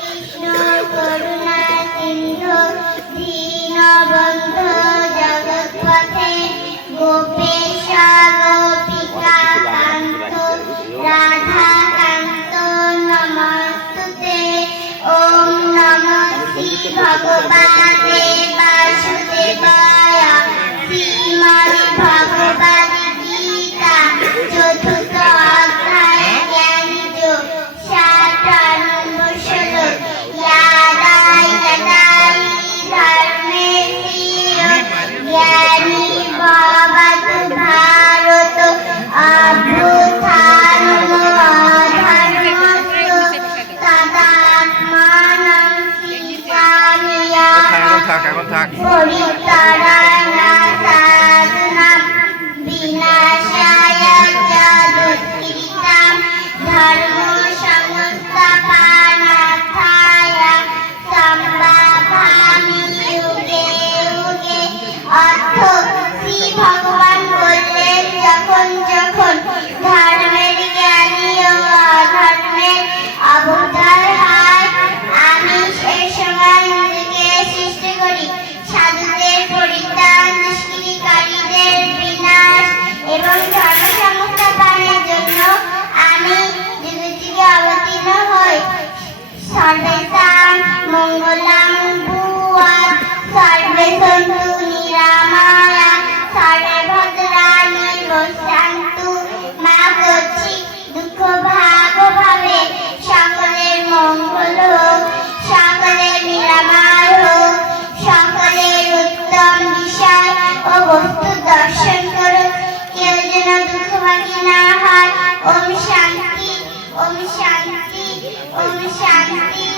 কৃষ্ণ করুণা সিন্ধু দীনবন্ধু জগৎপথে গোপেশ গোপিকা কান্ত রাধা কান্ত নমস্তুতে। ওম নমো শ্রী ভগবতে বাসুদেবায়। শ্রীমদ্ ভগবদ্ গীতা চতুর্থ অধ্যায় জ্ঞানযোগ সাত নম্বর শ্লোক। ইয়াদাই ইয়াদাই ধর্মে জ্ঞানী ভবতু ভারত অভ্যুত্থানম অধর্মস্য তদাত্মানং শিক্ষামিয়াহং পরিত্রাণায় সাধনাং বিনাশায় চ দুষ্কৃতাং ধর্ম সংস্থাপনার্থায় সম্ভাবামি যুগে যুগে। অর্থ, শ্রী ভগবান বললেন, যখন যখন ধর্মের জ্ঞানী ও অধর্মের অবতার হয়, আমি সে সময় নিজেকে সৃষ্টি করি। সাধুদের পরিত্রাণ, দুষ্কৃতিকারীদের বিনাশ এবং ধর্ম সংস্থাপনের জন্য আমি যুগে যুগে অবতীর্ণ হই। সর্বেষাং মঙ্গলাং ভূয়াৎ সর্বে সন্তু নিরাময়া সর্বে ভদ্রাণি পশ্যন্তু মা কচ্চিৎ দুঃখ ভাগ ভাবে। সকলের মঙ্গল হোক, সকলের নিরাময় হোক, সকলের উত্তম বিষয় ও বস্তু দর্শন করুক, কেউ যেন দুঃখভাগী না হয়। ওম শান্তি, ওম শান্তি, ওম শান্তি।